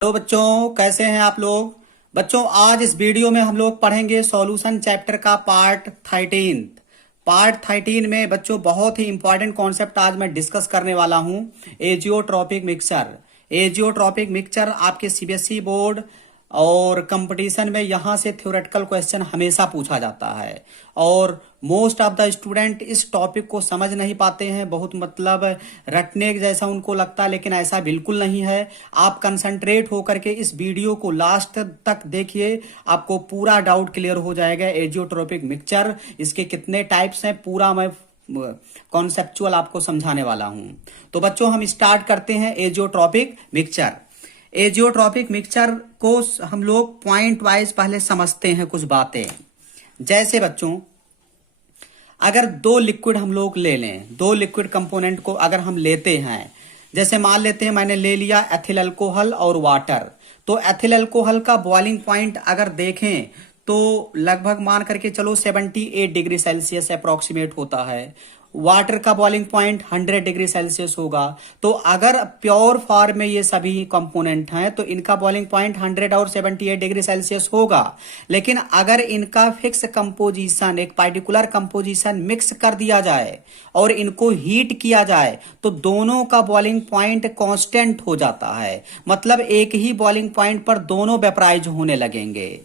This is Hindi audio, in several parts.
हेलो बच्चों, कैसे हैं आप लोग। बच्चों, आज इस वीडियो में हम लोग पढ़ेंगे सॉल्यूशन चैप्टर का पार्ट 13 में बच्चों बहुत ही इंपॉर्टेंट कॉन्सेप्ट आज मैं डिस्कस करने वाला हूं। एजियोट्रॉपिक मिक्सचर आपके सीबीएसई बोर्ड और कंपटीशन में यहां से थ्योरेटिकल क्वेश्चन हमेशा पूछा जाता है और मोस्ट ऑफ द स्टूडेंट इस टॉपिक को समझ नहीं पाते हैं। बहुत मतलब रटने जैसा उनको लगता है, लेकिन ऐसा बिल्कुल नहीं है। आप कंसंट्रेट होकर के इस वीडियो को लास्ट तक देखिए, आपको पूरा डाउट क्लियर हो जाएगा। एजियोट्रोपिक मिक्सचर, इसके कितने टाइप्स हैं, पूरा मैं कॉन्सेप्चुअल आपको समझाने वाला हूं। तो बच्चों, हम स्टार्ट करते हैं एजियोट्रोपिक मिक्सचर। एजियोट्रॉपिक मिक्सचर को हम लोग पॉइंट वाइज पहले समझते हैं कुछ बातें। जैसे बच्चों, अगर दो लिक्विड हम लोग ले लें, दो लिक्विड कंपोनेंट को अगर हम लेते हैं, जैसे मान लेते हैं मैंने ले लिया एथिल अल्कोहल और वाटर। तो एथिल अल्कोहल का बॉइलिंग पॉइंट अगर देखें तो लगभग मान करके चलो 78 डिग्री सेल्सियस अप्रोक्सीमेट होता है। वाटर का बॉइलिंग पॉइंट 100 डिग्री सेल्सियस होगा। तो अगर प्योर फॉर्म में ये सभी कंपोनेंट हैं तो इनका बॉइलिंग पॉइंट 100 और 78 डिग्री सेल्सियस होगा। लेकिन अगर इनका फिक्स कंपोजिशन, एक पार्टिकुलर कंपोजिशन मिक्स कर दिया जाए और इनको हीट किया जाए तो दोनों का बॉइलिंग पॉइंट कांस्टेंट हो जाता है। मतलब एक ही बॉइलिंग पॉइंट पर दोनों वेपराइज होने लगेंगे।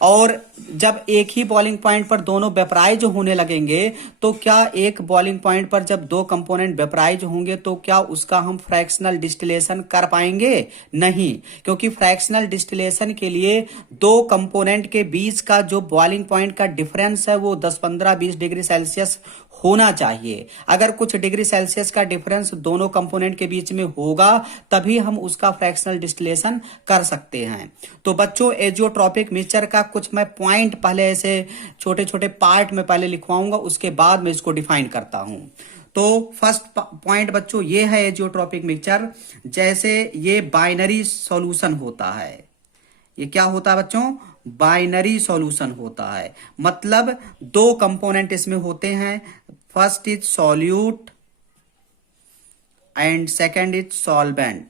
और जब एक ही बॉइलिंग पॉइंट पर दोनों वेपराइज होने लगेंगे तो क्या एक बॉइलिंग पॉइंट पर जब दो कंपोनेंट वेपराइज होंगे तो क्या उसका हम फ्रैक्शनल डिस्टिलेशन कर पाएंगे? नहीं, क्योंकि फ्रैक्शनल डिस्टिलेशन के लिए दो कंपोनेंट के बीच का जो बॉइलिंग पॉइंट का डिफरेंस है वो 10, 15, 20 डिग्री सेल्सियस होना चाहिए। अगर कुछ डिग्री सेल्सियस का डिफरेंस दोनों कंपोनेंट के बीच में होगा तभी हम उसका फ्रैक्शनल डिस्टिलेशन कर सकते हैं। तो बच्चों, एजियोट्रॉपिक मिक्सचर का कुछ मैं पॉइंट पहले ऐसे छोटे छोटे पार्ट में पहले लिखवाऊंगा, उसके बाद मैं इसको डिफाइन करता हूं। तो फर्स्ट पॉइंट बच्चों ये है एजियोट्रॉपिक मिक्सचर। जैसे ये बाइनरी सॉल्यूशन होता है। ये क्या होता है बच्चों? बाइनरी सॉल्यूशन होता है। मतलब दो कंपोनेंट इसमें होते हैं। First is solute and second is solvent.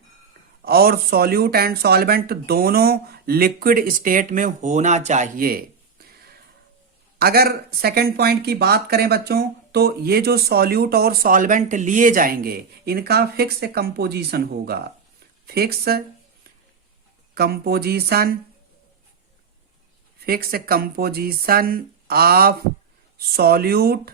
और सॉल्यूट एंड सॉल्वेंट दोनों लिक्विड स्टेट में होना चाहिए। अगर सेकंड पॉइंट की बात करें बच्चों, तो ये जो सॉल्यूट और सॉल्वेंट लिए जाएंगे इनका फिक्स कंपोजिशन होगा। Fix composition of solute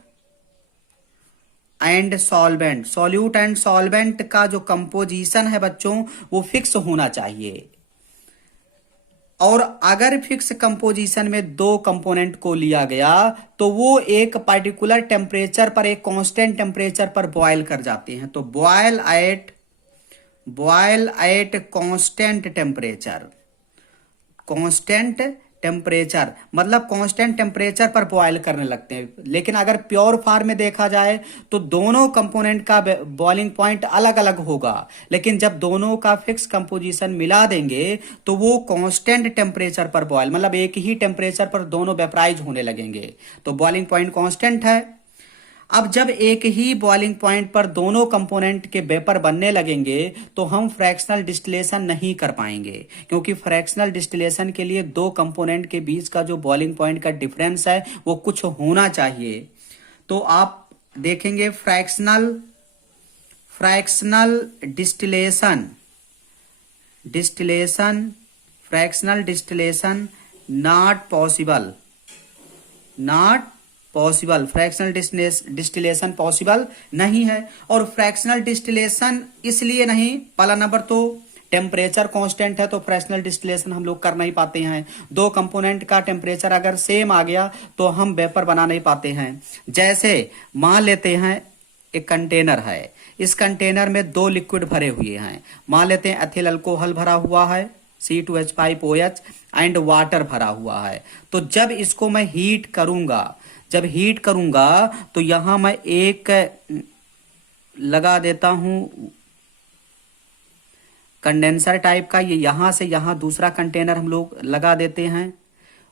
and solvent का जो कंपोजिशन है बच्चों वो फिक्स होना चाहिए। और अगर फिक्स कंपोजिशन में दो कंपोनेंट को लिया गया तो वो एक पर्टिकुलर टेम्परेचर पर, एक कांस्टेंट टेम्परेचर पर बॉयल कर जाते हैं। तो बॉयल एट कांस्टेंट टेम्परेचर मतलब कांस्टेंट टेम्परेचर पर बॉयल करने लगते हैं। लेकिन अगर प्योर फॉर्म में देखा जाए तो दोनों कंपोनेंट का बॉइलिंग पॉइंट अलग अलग होगा। लेकिन जब दोनों का फिक्स कंपोजिशन मिला देंगे तो वो कांस्टेंट टेम्परेचर पर बॉयल, मतलब एक ही टेम्परेचर पर दोनों वेपराइज होने लगेंगे। तो बॉइलिंग पॉइंट कांस्टेंट है। अब जब एक ही बॉइलिंग पॉइंट पर दोनों कंपोनेंट के वेपर बनने लगेंगे तो हम फ्रैक्शनल डिस्टिलेशन नहीं कर पाएंगे, क्योंकि फ्रैक्शनल डिस्टिलेशन के लिए दो कंपोनेंट के बीच का जो बॉइलिंग पॉइंट का डिफरेंस है वो कुछ होना चाहिए। तो आप देखेंगे fractional distillation fractional distillation possible नहीं है। और फ्रैक्शनल डिस्टिलेशन इसलिए नहीं, पहला नंबर तो टेम्परेचर कांस्टेंट है तो फ्रैक्शनल डिस्टिलेशन हम लोग कर नहीं पाते हैं। दो कंपोनेंट का टेम्परेचर अगर सेम आ गया तो हम वेपर बना नहीं पाते हैं। जैसे मान लेते हैं एक कंटेनर है, इस कंटेनर में दो लिक्विड भरे हुए हैं। मान लेते हैं एथिल अल्कोहल भरा हुआ है C2H5OH एंड वाटर भरा हुआ है। तो जब इसको मैं हीट करूंगा तो यहां मैं एक लगा देता हूं कंडेंसर टाइप का। ये यहां से यहां दूसरा कंटेनर हम लोग लगा देते हैं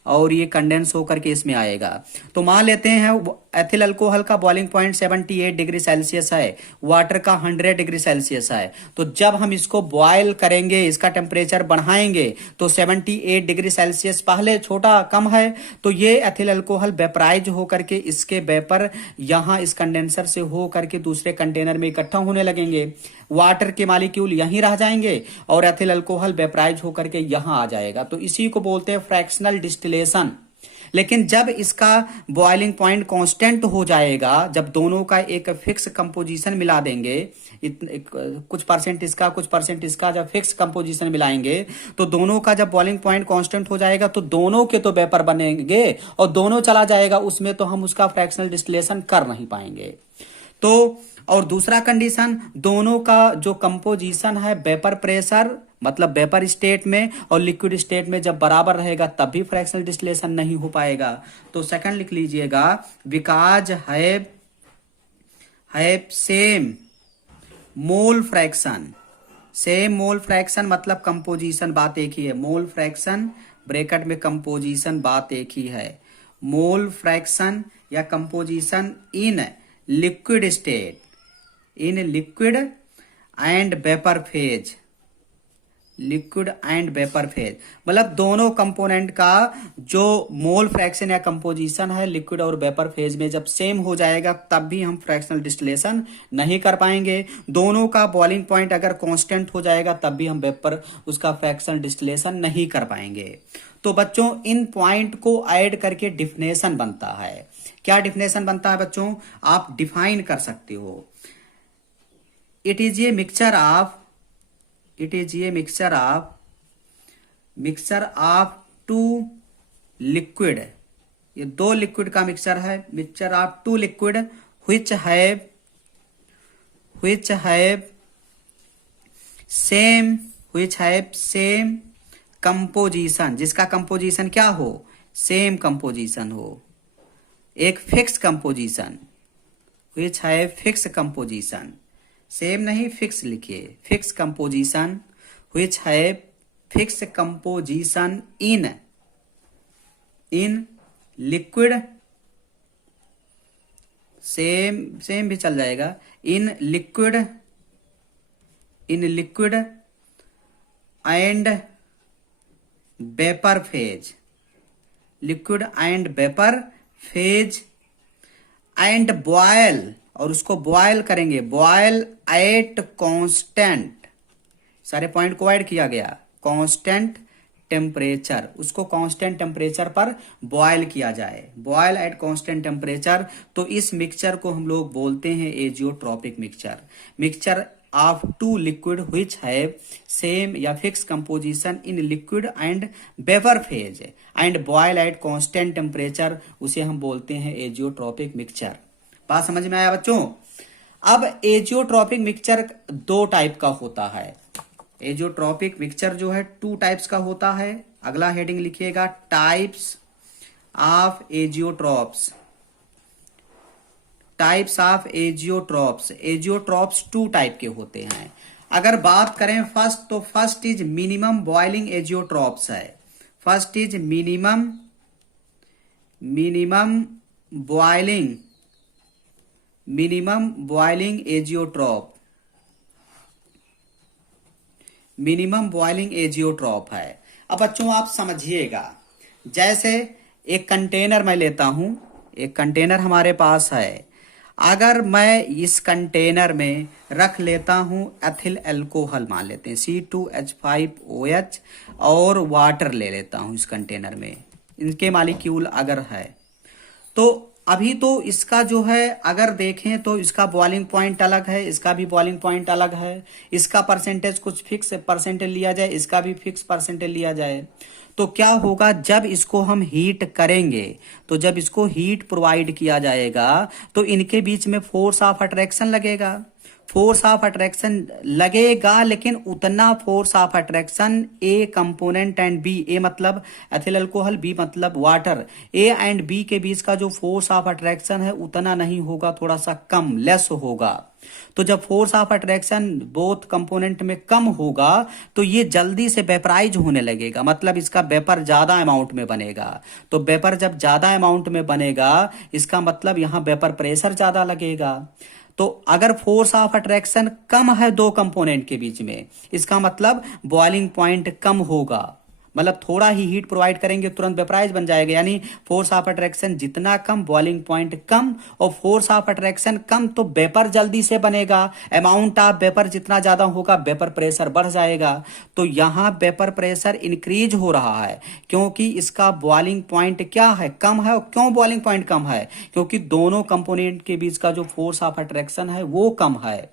और ये कंडेंस होकर के इसमें आएगा। तो मान लेते हैं एथिल अल्कोहल का बॉइलिंग पॉइंट 78 डिग्री सेल्सियस है, वाटर का 100 डिग्री सेल्सियस है। तो जब हम इसको बॉयल करेंगे, इसका टेम्परेचर बढ़ाएंगे, तो 78 डिग्री सेल्सियस पहले छोटा कम है, तो ये एथिल अल्कोहल वेपराइज होकर के इसके वेपर यहां इस कंडेंसर से हो करके दूसरे कंटेनर में इकट्ठा होने लगेंगे। वाटर के मॉलिक्यूल यहीं रह जाएंगे और एथिल अल्कोहल वेपराइज होकर के यहां आ जाएगा। तो इसी को बोलते हैं फ्रैक्शनल डिस्टिलेशन। लेकिन जब इसका बॉइलिंग पॉइंट कांस्टेंट हो जाएगा, जब दोनों का एक फिक्स कंपोजिशन मिला देंगे, कुछ परसेंट इसका कुछ परसेंट इसका, जब फिक्स कंपोजिशन मिलाएंगे तो दोनों का जब बॉइलिंग पॉइंट कांस्टेंट हो जाएगा तो दोनों के तो वेपर बनेंगे और दोनों चला जाएगा उसमें, तो हम उसका फ्रैक्शनल डिस्टिलेशन कर नहीं पाएंगे। तो और दूसरा कंडीशन, दोनों का जो कंपोजिशन है वेपर प्रेशर मतलब वेपर स्टेट में और लिक्विड स्टेट में जब बराबर रहेगा तब भी फ्रैक्शनल डिस्टिलेशन नहीं हो पाएगा। तो सेकंड लिख लीजिएगा, because have same mole fraction. Same mole fraction मतलब कंपोजिशन बात एक ही है। मोल फ्रैक्शन ब्रैकेट में कंपोजिशन बात एक ही है। मोल फ्रैक्शन या composition in liquid state, in liquid and vapour phase, liquid and vapour phase मतलब दोनों कंपोनेंट का जो मोल फ्रैक्शन या कंपोजिशन है लिक्विड और वेपर फेज में जब सेम हो जाएगा तब भी हम फ्रैक्शनल डिस्टिलेशन नहीं कर पाएंगे। दोनों का बॉइलिंग पॉइंट अगर कांस्टेंट हो जाएगा तब भी हम वेपर उसका फ्रैक्शनल डिस्टिलेशन नहीं कर पाएंगे। तो बच्चों इन पॉइंट को ऐड करके डिफिनेशन बनता है। क्या डिफिनेशन बनता है बच्चों, आप डिफाइन कर सकते हो। It is a mixture of two liquid, ये दो लिक्विड का मिक्सचर है। Mixture of two liquid which have same composition, जिसका कंपोजिशन क्या हो, सेम कंपोजिशन हो, एक fix composition. which have fix composition, same नहीं फिक्स लिखिए, fix composition. which have fix composition in liquid, same भी चल जाएगा, in liquid and vapour phase, liquid and vapour phase and boil, और उसको बॉयल करेंगे, बॉयल एट कांस्टेंट, सारे पॉइंट को ऐड किया गया, कांस्टेंट टेम्परेचर, उसको कांस्टेंट टेम्परेचर पर बॉयल किया जाए, बॉयल एट कांस्टेंट टेम्परेचर। तो इस मिक्सचर को हम लोग बोलते हैं azeotropic mixture. Mixture of two liquid which have same या fix composition in liquid and vapour phase and boil at constant temperature, उसे हम बोलते हैं एजियोट्रॉपिक मिक्सचर। बात समझ में आया बच्चों। अब एजियोट्रॉपिक मिक्सचर दो टाइप का होता है। एजियोट्रॉपिक मिक्सचर जो है टू टाइप्स का होता है। अगला हेडिंग लिखिएगा, types of azeotropes, types of azeotropes. Azeotropes two type के होते हैं। अगर बात करें फर्स्ट, तो first is minimum boiling azeotropes है। First is minimum boiling azeotrope, minimum boiling azeotrope है। अब बच्चों आप समझिएगा, जैसे एक कंटेनर मैं लेता हूं, एक कंटेनर हमारे पास है, अगर मैं इस कंटेनर में रख लेता हूं एथिल अल्कोहल, मान लेते हैं C2H5OH, और वाटर ले लेता हूं इस कंटेनर में, इनके मॉलिक्यूल अगर है, तो अभी तो इसका जो है अगर देखें तो इसका बॉइलिंग पॉइंट अलग है, इसका भी बॉइलिंग पॉइंट अलग है, इसका परसेंटेज कुछ फिक्स परसेंटेज लिया जाए, इसका भी फिक्स परसेंटेज लिया जाए, तो क्या होगा जब इसको हम हीट करेंगे, तो जब इसको हीट प्रोवाइड किया जाएगा तो इनके बीच में फोर्स ऑफ अट्रैक्शन लगेगा। फोर्स ऑफ अट्रैक्शन लगेगा, लेकिन उतना force of attraction A component and B, A मतलब एथिल अल्कोहल, बी मतलब वाटर, ए एंड बी के बीच का जो फोर्स ऑफ अट्रैक्शन है उतना नहीं होगा, थोड़ा सा कम, लेस होगा। तो जब force of attraction both component में कम होगा तो ये जल्दी से वेपराइज होने लगेगा, मतलब इसका वेपर ज्यादा अमाउंट में बनेगा। तो वेपर जब ज्यादा अमाउंट में बनेगा इसका मतलब यहां वेपर प्रेशर ज्यादा लगेगा। तो अगर फोर्स ऑफ अट्रैक्शन कम है दो कंपोनेंट के बीच में, इसका मतलब बॉइलिंग पॉइंट कम होगा, मतलब थोड़ा ही हीट प्रोवाइड करेंगे तुरंत वेपराइज बन जाएगा। यानी फोर्स ऑफ अट्रैक्शन जितना कम, बॉइलिंग पॉइंट कम, और फोर्स ऑफ अट्रैक्शन कम तो वेपर जल्दी से बनेगा। अमाउंट ऑफ वेपर जितना ज्यादा होगा वेपर प्रेशर बढ़ जाएगा। तो यहां वेपर प्रेशर इंक्रीज हो रहा है क्योंकि इसका बॉइलिंग पॉइंट क्या है, कम है। और क्यों बॉइलिंग पॉइंट कम है? क्योंकि दोनों कंपोनेंट के बीच का जो फोर्स ऑफ अट्रैक्शन है वो कम है।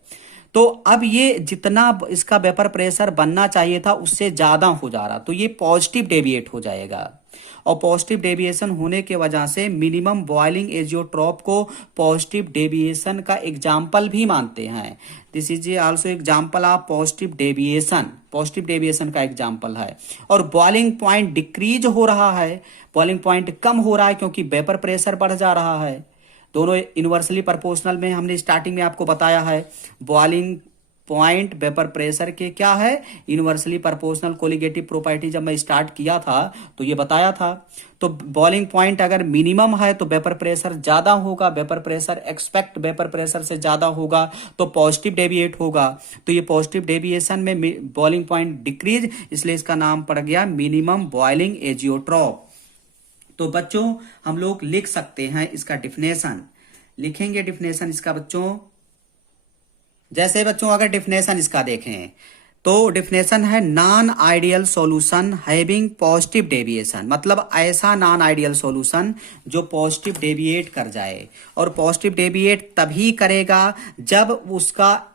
तो अब ये जितना इसका वेपर प्रेशर बनना चाहिए था उससे ज्यादा हो जा रहा, तो ये पॉजिटिव डेविएट हो जाएगा। और पॉजिटिव डेविएशन होने के वजह से मिनिमम बॉइलिंग एजियोट्रॉप को पॉजिटिव डेविएशन का एग्जाम्पल भी मानते हैं। This is also example of positive deviation, positive deviation का एग्जाम्पल है। और बॉइलिंग पॉइंट डिक्रीज हो रहा है, बॉइलिंग पॉइंट कम हो रहा है क्योंकि वेपर प्रेशर बढ़ जा रहा है। दोनों इनवर्सली प्रोपोर्शनल में हमने स्टार्टिंग में आपको बताया है, बॉइलिंग पॉइंट वेपर प्रेशर के क्या है, इनवर्सली प्रोपोर्शनल कोलिगेटिव प्रॉपर्टी जब मैं स्टार्ट किया था तो ये बताया था। तो बॉइलिंग पॉइंट अगर मिनिमम है तो वेपर प्रेशर ज्यादा होगा, vapour pressure expect vapour pressure से ज्यादा होगा तो पॉजिटिव डेविएट होगा। तो ये पॉजिटिव डेविएशन में बॉइलिंग पॉइंट डिक्रीज, इसलिए इसका नाम पड़ गया मिनिमम बॉइलिंग एजियोट्रॉप। तो बच्चों हम लोग लिख सकते हैं इसका डिफिनेशन, लिखेंगे डिफिनेशन इसका बच्चों। जैसे बच्चों अगर डिफिनेशन इसका देखें तो डिफिनेशन है non ideal solution having positive deviation, मतलब ऐसा नॉन आइडियल सॉल्यूशन जो पॉजिटिव डेविएट कर जाए। और पॉजिटिव डेविएट तभी करेगा जब उसका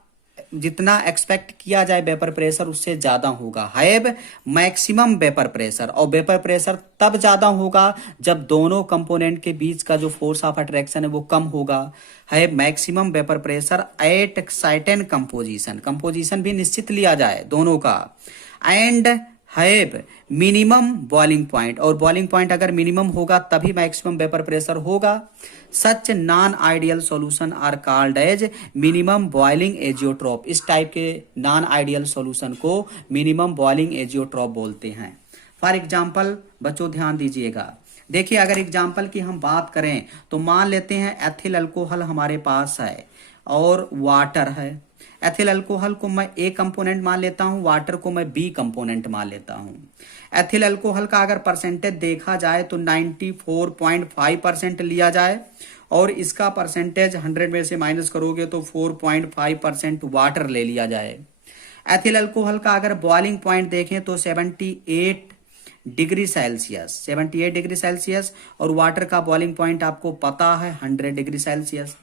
जितना एक्सपेक्ट किया जाए वेपर प्रेशर उससे ज्यादा होगा, हैव मैक्सिमम वेपर प्रेशर। और वेपर प्रेशर तब ज्यादा होगा जब दोनों कंपोनेंट के बीच का जो फोर्स ऑफ अट्रैक्शन है वो कम होगा। Have maximum vapour pressure at certain composition, composition भी निश्चित लिया जाए दोनों का। And have minimum boiling point, और बॉइलिंग पॉइंट अगर मिनिमम होगा तभी मैक्सिमम वेपर प्रेशर होगा। Such non ideal solution are called as minimum boiling azeotrope, इस टाइप के नॉन आइडियल सॉल्यूशन को मिनिमम बॉइलिंग एजियोट्रॉप बोलते हैं। फॉर एग्जाम्पल बच्चों ध्यान दीजिएगा, देखिए अगर एग्जाम्पल की हम बात करें तो मान लेते हैं एथिल अल्कोहल हमारे पास है और वाटर है। एथिल अल्कोहल को मैं ए कंपोनेंट मान लेता हूं, वाटर को मैं बी कंपोनेंट मान लेता हूं। एथिल अल्कोहल का अगर परसेंटेज देखा जाए तो 94.5% लिया जाए, और इसका परसेंटेज 100 में से माइनस करोगे तो 4.5% वाटर ले लिया जाए। एथिल अल्कोहल का अगर बॉइलिंग पॉइंट देखें तो 78 डिग्री सेल्सियस, 78 डिग्री सेल्सियस, और वाटर का बॉइलिंग पॉइंट आपको पता है 100 डिग्री सेल्सियस।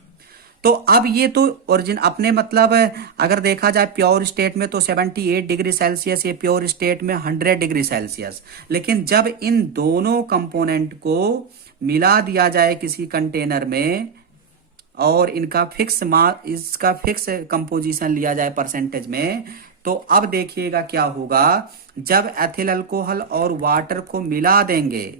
तो अब ये तो ओरिजिन अपने मतलब अगर देखा जाए प्योर स्टेट में तो 78 डिग्री सेल्सियस, ये प्योर स्टेट में 100 डिग्री सेल्सियस। लेकिन जब इन दोनों कंपोनेंट को मिला दिया जाए किसी कंटेनर में और इनका इसका फिक्स कंपोजिशन लिया जाए परसेंटेज में, तो अब देखिएगा क्या होगा। जब एथिल अल्कोहल और वाटर को मिला देंगे,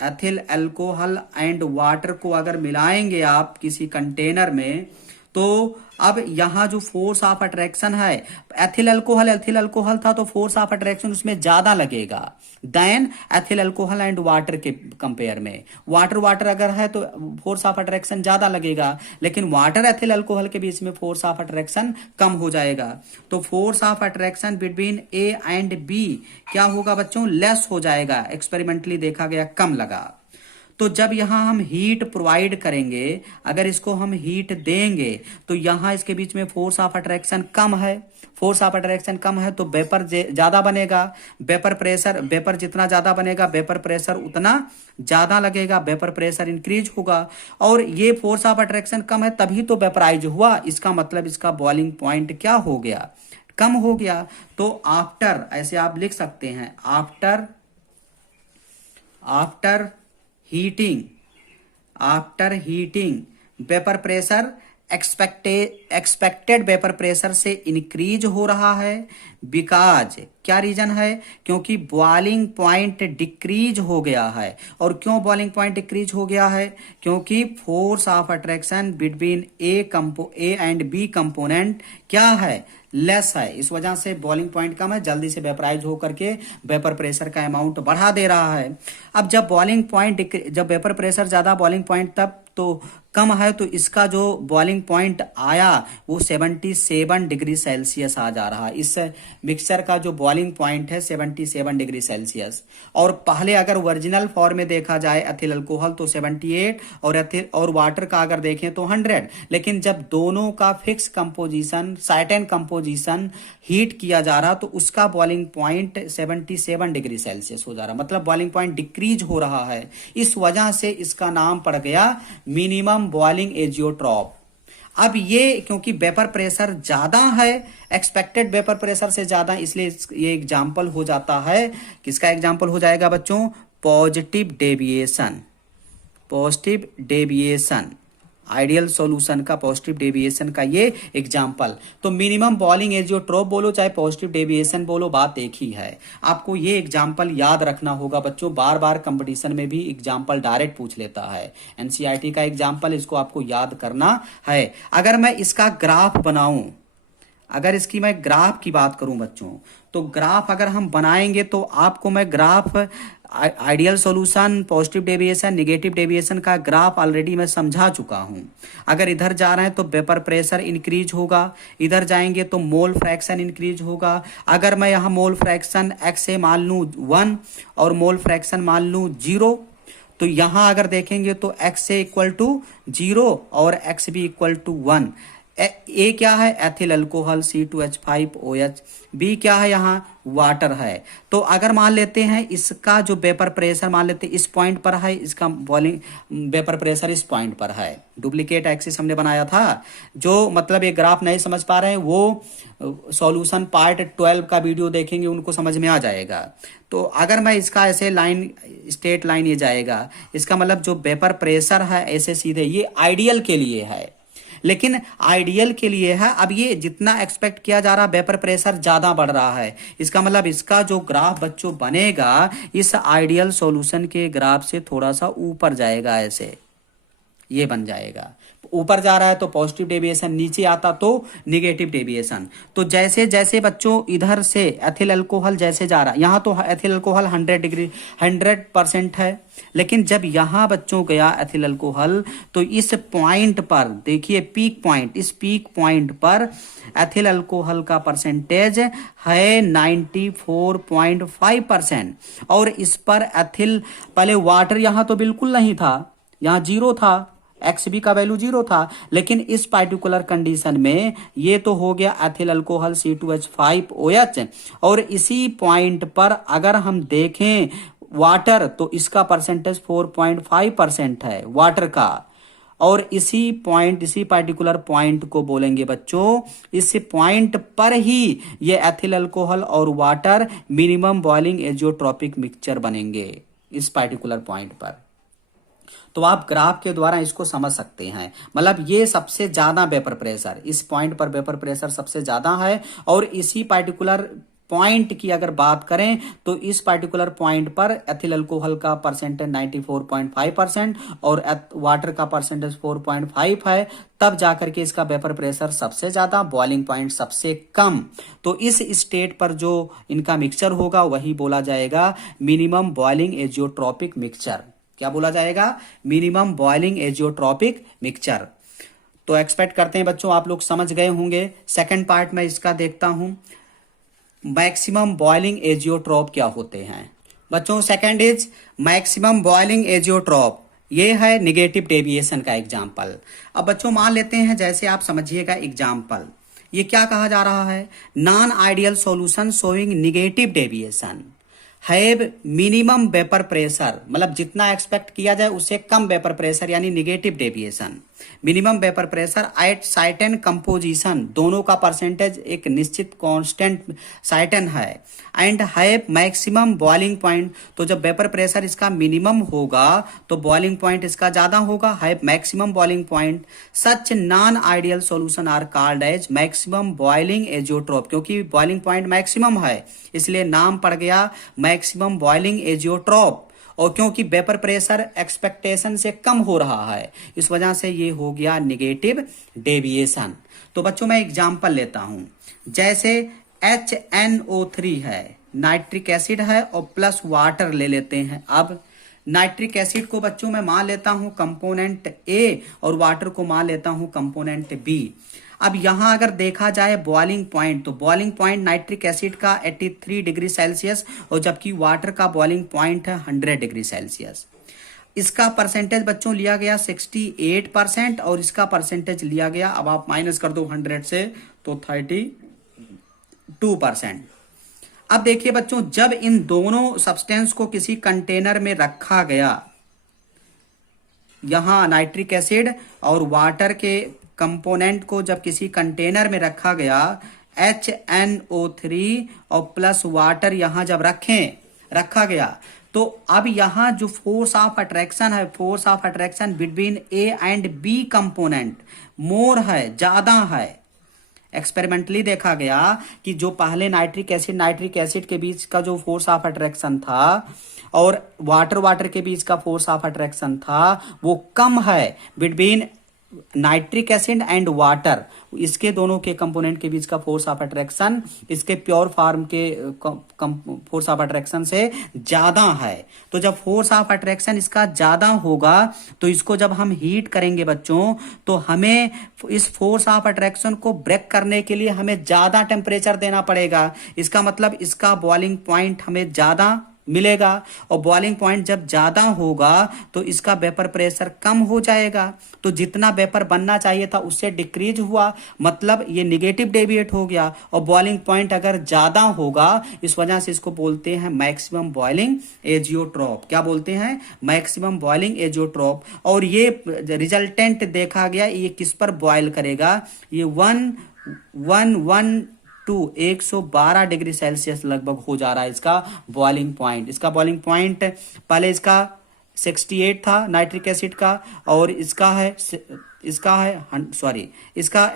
एथिल अल्कोहल एंड वाटर को अगर मिलाएंगे आप किसी कंटेनर में, तो अब यहां जो फोर्स ऑफ अट्रैक्शन है, एथिल अल्कोहल था तो फोर्स ऑफ अट्रैक्शन उसमें ज्यादा लगेगा then ethyl alcohol and water के कंपेयर में। वाटर अगर है तो फोर्स ऑफ अट्रैक्शन ज्यादा लगेगा, लेकिन वाटर एथिल अल्कोहल के बीच में फोर्स ऑफ अट्रैक्शन कम हो जाएगा। तो force of attraction between A and B क्या होगा बच्चों, लेस हो जाएगा। एक्सपेरिमेंटली देखा गया कम लगा। तो जब यहां हम हीट प्रोवाइड करेंगे, अगर इसको हम हीट देंगे तो यहां इसके बीच में फोर्स ऑफ अट्रैक्शन कम है, फोर्स ऑफ अट्रैक्शन कम है तो वेपर ज्यादा बनेगा। वेपर जितना ज्यादा बनेगा वेपर प्रेशर उतना ज्यादा लगेगा, वेपर प्रेशर इंक्रीज होगा। और ये फोर्स ऑफ अट्रैक्शन कम है तभी तो वेपराइज हुआ, इसका मतलब इसका बॉइलिंग पॉइंट क्या हो गया, कम हो गया। तो आफ्टर, ऐसे आप लिख सकते हैं, after heating vapour pressure expected vapour pressure से इंक्रीज हो रहा है, बिकॉज क्या रीजन है, क्योंकि बॉइलिंग पॉइंट डिक्रीज हो गया है। और क्यों बॉइलिंग पॉइंट डिक्रीज हो गया है, क्योंकि force of attraction between A and B component क्या है, लेस है। इस वजह से बॉइलिंग पॉइंट कम है, जल्दी से वेपराइज होकर के वेपर प्रेशर का अमाउंट बढ़ा दे रहा है। अब जब वेपर प्रेशर ज्यादा, बॉइलिंग पॉइंट तब तो कम है, तो इसका जो बॉइलिंग पॉइंट आया वो 77 डिग्री सेल्सियस आ जा रहा है। इस मिक्सचर का जो बॉइलिंग पॉइंट है 77 डिग्री सेल्सियस। और पहले अगर ओरिजिनल फॉर्म में देखा जाए एथिल अल्कोहल तो 78, और वाटर का अगर देखें तो 100। लेकिन जब दोनों का fix composition, certain composition heat किया जा रहा तो उसका बॉइलिंग पॉइंट 77 डिग्री सेल्सियस हो जा रहा, मतलब बॉइलिंग पॉइंट डिक्रीज हो रहा है। इस वजह से इसका नाम पड़ गया मिनिमम बॉइलिंग एजियोट्रॉप। अब ये क्योंकि वेपर प्रेशर ज्यादा है, एक्सपेक्टेड वेपर प्रेशर से ज्यादा, इसलिए ये एग्जाम्पल हो जाता है, किसका एग्जाम्पल हो जाएगा बच्चों, पॉजिटिव डेविएशन, आइडियल सॉल्यूशन का पॉजिटिव डेविएशन का ये एग्जाम्पल। तो मिनिमम बॉइलिंग एजियोट्रॉप बोलो चाहे पॉजिटिव डेविएशन बोलो, बात एक ही है। आपको ये एग्जाम्पल याद रखना होगा बच्चों, बार बार कंपटीशन में भी एग्जाम्पल डायरेक्ट पूछ लेता है। एनसीईआरटी का एग्जाम्पल, इसको आपको याद करना है। अगर मैं इसका ग्राफ बनाऊं, अगर इसकी मैं ग्राफ की बात करूं बच्चों, तो ग्राफ अगर हम बनाएंगे तो आपको मैं graph ideal solution, positive deviation, negative deviation का ग्राफ ऑलरेडी मैं समझा चुका हूं। अगर इधर जा रहे हैं तो वेपर प्रेशर इंक्रीज होगा, इधर जाएंगे तो मोल फ्रैक्शन इंक्रीज होगा। अगर मैं यहाँ मोल फ्रैक्शन एक्स से मान लूँ 1 और मोल फ्रैक्शन मान लूँ 0, तो यहां अगर देखेंगे तो x से इक्वल टू 0 और x भी इक्वल टू 1। ए क्या है, एथिल अल्कोहल C2H5OH। बी क्या है, यहाँ वाटर है। तो अगर मान लेते हैं इसका जो वेपर प्रेशर मान लेते हैं इस पॉइंट पर है, इसका बॉइलिंग वेपर प्रेशर इस पॉइंट पर है। डुप्लीकेट एक्सिस हमने बनाया था। जो मतलब ये ग्राफ नहीं समझ पा रहे हैं वो सॉल्यूशन पार्ट 12 का वीडियो देखेंगे, उनको समझ में आ जाएगा। तो अगर मैं इसका ऐसे लाइन, स्ट्रेट लाइन ये जाएगा, इसका मतलब जो वेपर प्रेशर है ऐसे सीधे, ये आइडियल के लिए है, लेकिन आइडियल के लिए है। अब ये जितना एक्सपेक्ट किया जा रहा वेपर प्रेशर ज्यादा बढ़ रहा है, इसका मतलब इसका जो ग्राफ बच्चों बनेगा इस आइडियल सॉल्यूशन के ग्राफ से थोड़ा सा ऊपर जाएगा, ऐसे ये बन जाएगा। ऊपर जा रहा है तो पॉजिटिव डेविएशन, नीचे आता तो निगेटिव डेविएशन। तो जैसे जैसे बच्चों इधर से एथिल अल्कोहल जैसे जा रहा है, यहाँ तो एथिल अल्कोहल 100% है, लेकिन जब यहाँ बच्चों गया एथिल अल्कोहल तो इस पॉइंट पर देखिए, पीक पॉइंट, इस पीक पॉइंट पर एथिल अल्कोहल का परसेंटेज है 94.5%। और इस पर एथिल, पहले वाटर यहाँ तो बिल्कुल नहीं था, यहाँ 0 था, XB का वैल्यू 0 था, लेकिन इस पार्टिकुलर कंडीशन में ये तो हो गया एथिल अल्कोहल C2H5OH। और इसी पॉइंट पर अगर हम देखें वाटर तो इसका परसेंटेज 4.5% है वाटर का। और इसी पॉइंट, इसी पार्टिकुलर पॉइंट को बोलेंगे बच्चों, इस पॉइंट पर ही ये एथिल अल्कोहल और water minimum boiling azeotropic mixture बनेंगे इस पार्टिकुलर पॉइंट पर। तो आप ग्राफ के द्वारा इसको समझ सकते हैं, मतलब ये सबसे ज्यादा वेपर प्रेशर, इस पॉइंट पर वेपर प्रेशर सबसे ज्यादा है। और इसी पार्टिकुलर पॉइंट की अगर बात करें तो इस पार्टिकुलर पॉइंट पर एथिल अल्कोहल का परसेंटेज 94.5% और वाटर का परसेंटेज 4.5 है, तब जाकर के इसका वेपर प्रेशर सबसे ज्यादा, बॉइलिंग पॉइंट सबसे कम। तो इस स्टेट पर जो इनका मिक्सचर होगा वही बोला जाएगा मिनिमम बॉइलिंग एजियोट्रॉपिक मिक्सचर। क्या बोला जाएगा, मिनिमम बॉइलिंग एजियोट्रॉपिक मिक्सचर। तो एक्सपेक्ट करते हैं बच्चों आप लोग समझ गए होंगे। सेकंड पार्ट में इसका देखता हूं, मैक्सिमम बॉइलिंग एजियोट्रॉप क्या होते हैं बच्चों। Second is maximum boiling azeotrope, ये है निगेटिव डेविएशन का एग्जाम्पल। अब बच्चों मान लेते हैं, जैसे आप समझिएगा एग्जाम्पल, ये क्या कहा जा रहा है, non ideal solution showing negative deviation have minimum vapour pressure, मतलब जितना एक्सपेक्ट किया जाए उससे कम वेपर प्रेशर यानी negative deviation. Minimum vapour pressure at certain composition, दोनों का परसेंटेज एक निश्चित कांस्टेंट सर्टेन है, and have maximum boiling point. तो जब वेपर प्रेशर इसका मिनिमम होगा तो बॉइलिंग पॉइंट इसका ज्यादा होगा, have maximum boiling point. Such non ideal solution are called as maximum boiling azeotrope, क्योंकि बॉइलिंग पॉइंट मैक्सिमम है इसलिए नाम पड़ गया मैक्सिमम बॉइलिंग एजियोट्रोप। और क्योंकि वेपर प्रेशर एक्सपेक्टेशन से कम हो रहा है इस वजह से ये हो गया निगेटिव डेविएशन। तो बच्चों मैं एग्जांपल लेता हूं, जैसे HNO3 है, नाइट्रिक एसिड है और प्लस वाटर ले लेते हैं। अब नाइट्रिक एसिड को बच्चों मैं मान लेता हूं कंपोनेंट A और वाटर को मान लेता हूं कंपोनेंट B। अब यहां अगर देखा जाए बॉइलिंग पॉइंट, तो बॉइलिंग पॉइंट नाइट्रिक एसिड का 83 डिग्री सेल्सियस और जबकि वाटर का बॉइलिंग पॉइंट है 100 डिग्री सेल्सियस। इसका परसेंटेज बच्चों लिया गया 68% और इसका परसेंटेज लिया गया, अब आप माइनस कर दो 100 से तो 32%। अब देखिए बच्चों, जब इन दोनों सब्सटेंस को किसी कंटेनर में रखा गया, यहां नाइट्रिक एसिड और वाटर के कंपोनेंट को जब किसी कंटेनर में रखा गया, HNO3 और प्लस वाटर यहां जब रखा गया, तो अब यहां जो फोर्स ऑफ अट्रैक्शन है, force of attraction between A and B component more है, ज्यादा है। एक्सपेरिमेंटली देखा गया कि जो पहले नाइट्रिक एसिड के बीच का जो फोर्स ऑफ अट्रैक्शन था और वाटर के बीच का फोर्स ऑफ अट्रैक्शन था वो कम है between nitric acid and water. इसके दोनों के कंपोनेंट के बीच का फोर्स ऑफ अट्रैक्शन इसके प्योर फॉर्म के फोर्स ऑफ अट्रैक्शन से ज्यादा है। तो जब फोर्स ऑफ अट्रैक्शन इसका ज्यादा होगा तो इसको जब हम हीट करेंगे बच्चों, तो हमें इस फोर्स ऑफ अट्रैक्शन को ब्रेक करने के लिए हमें ज्यादा टेम्परेचर देना पड़ेगा। इसका मतलब इसका बॉइलिंग पॉइंट हमें ज्यादा मिलेगा और बॉइलिंग पॉइंट जब ज्यादा होगा तो इसका वेपर प्रेशर कम हो जाएगा। तो जितना वेपर बनना चाहिए था उससे डिक्रीज हुआ, मतलब ये निगेटिव डेविएट हो गया। और बॉइलिंग पॉइंट अगर ज्यादा होगा इस वजह से इसको बोलते हैं मैक्सिमम बॉइलिंग एजियोट्रोप। क्या बोलते हैं? Maximum boiling azeotrope. और ये रिजल्टेंट देखा गया, ये किस पर बॉयल करेगा, ये 112 डिग्री सेल्सियस लगभग हो जा रहा है इसका बॉइलिंग पॉइंट। इसका बॉइलिंग पॉइंट पहले इसका 68 था नाइट्रिक एसिड का और इसका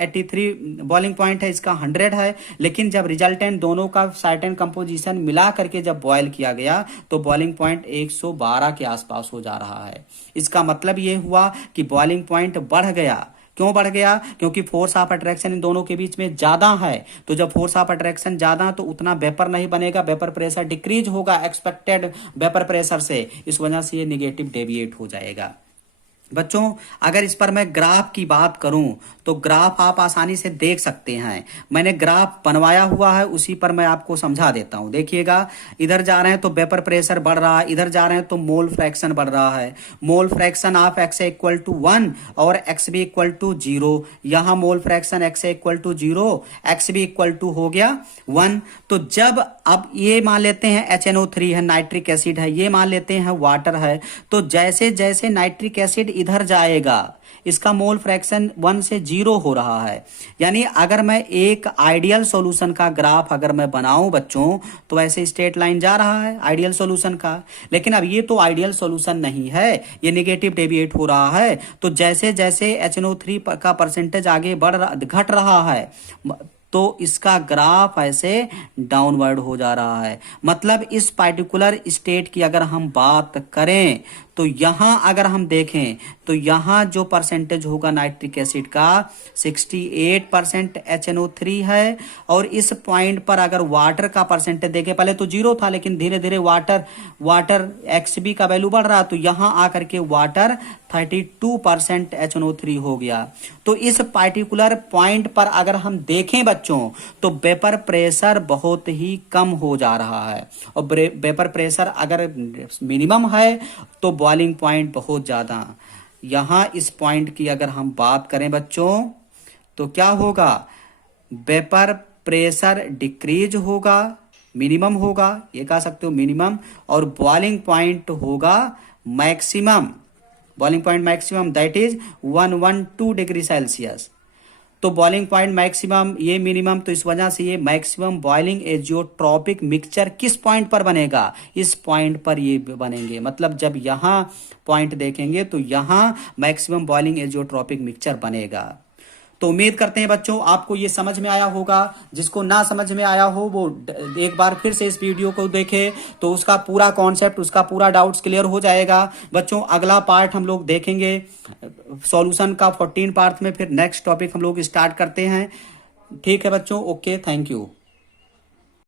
83 बॉइलिंग पॉइंट है, इसका 100 है। लेकिन जब रिजल्टेंट दोनों का सर्टेन कंपोजिशन मिला करके जब बॉयल किया गया तो बॉइलिंग पॉइंट 112 के आसपास हो जा रहा है। इसका मतलब ये हुआ कि बॉइलिंग पॉइंट बढ़ गया। क्यों बढ़ गया? क्योंकि फोर्स ऑफ अट्रैक्शन इन दोनों के बीच में ज्यादा है। तो जब फोर्स ऑफ अट्रैक्शन ज्यादा तो उतना वेपर नहीं बनेगा, वेपर प्रेशर डिक्रीज होगा एक्सपेक्टेड वेपर प्रेशर से, इस वजह से ये निगेटिव डेविएट हो जाएगा। बच्चों अगर इस पर मैं ग्राफ की बात करूं तो ग्राफ आप आसानी से देख सकते हैं। मैंने ग्राफ बनवाया हुआ है, उसी पर मैं आपको समझा देता हूं। देखिएगा, इधर जा रहे हैं तो वेपर प्रेशर बढ़ रहा है, इधर जा रहे हैं तो मोल फ्रैक्शन बढ़ रहा है। Mole fraction of x equal to 1 और x भी इक्वल टू 0। यहां mole fraction x equal to 0, x भी इक्वल टू हो गया 1। तो जब अब ये मान लेते हैं HNO3 है, नाइट्रिक एसिड है, ये मान लेते हैं वाटर है, तो जैसे जैसे नाइट्रिक एसिड इधर जाएगा इसका मोल फ्रैक्शन 1 से 0 हो रहा है। यानी अगर मैं एक आइडियल सॉल्यूशन का ग्राफ अगर मैं बनाऊं बच्चों तो ऐसे स्ट्रेट लाइन जा रहा है आइडियल सॉल्यूशन का। लेकिन अब ये तो आइडियल सॉल्यूशन नहीं है, ये नेगेटिव डेविएट हो रहा है। तो जैसे जैसे HNO3 का परसेंटेज आगे घट रहा है तो इसका ग्राफ ऐसे डाउनवर्ड हो जा रहा है। मतलब इस पार्टिकुलर स्टेट की अगर हम बात करें तो यहां अगर हम देखें तो यहां जो परसेंटेज होगा नाइट्रिक एसिड का 68% HNO3 है। और इस पॉइंट पर अगर वाटर का परसेंटेज देखें, पहले तो 0 था लेकिन धीरे धीरे वाटर XB का वैल्यू बढ़ रहा, तो यहां आकर के वाटर 32% HNO3 हो गया। तो इस पार्टिकुलर पॉइंट पर अगर हम देखें बच्चों तो वेपर प्रेशर बहुत ही कम हो जा रहा है। और वेपर प्रेशर अगर मिनिमम है तो बॉइलिंग पॉइंट बहुत ज्यादा। यहां इस पॉइंट की अगर हम बात करें बच्चों तो क्या होगा, वेपर प्रेशर डिक्रीज होगा, मिनिमम होगा, ये कह सकते हो मिनिमम, और बॉइलिंग पॉइंट होगा maximum. Boiling point maximum that is 112 degree Celsius. तो बॉइलिंग पॉइंट मैक्सिमम ये मिनिमम, तो इस वजह से ये मैक्सिमम बॉइलिंग एजियोट्रॉपिक मिक्सचर किस पॉइंट पर बनेगा, इस पॉइंट पर ये बनेंगे। मतलब जब यहां पॉइंट देखेंगे तो यहां मैक्सिमम बॉइलिंग एजियोट्रॉपिक मिक्सचर बनेगा। तो उम्मीद करते हैं बच्चों आपको ये समझ में आया होगा। जिसको ना समझ में आया हो वो एक बार फिर से इस वीडियो को देखे तो उसका पूरा कॉन्सेप्ट, उसका पूरा डाउट्स क्लियर हो जाएगा। बच्चों अगला पार्ट हम लोग देखेंगे सॉल्यूशन का 14 पार्ट में, फिर नेक्स्ट टॉपिक हम लोग स्टार्ट करते हैं। ठीक है बच्चों, ओके, थैंक यू।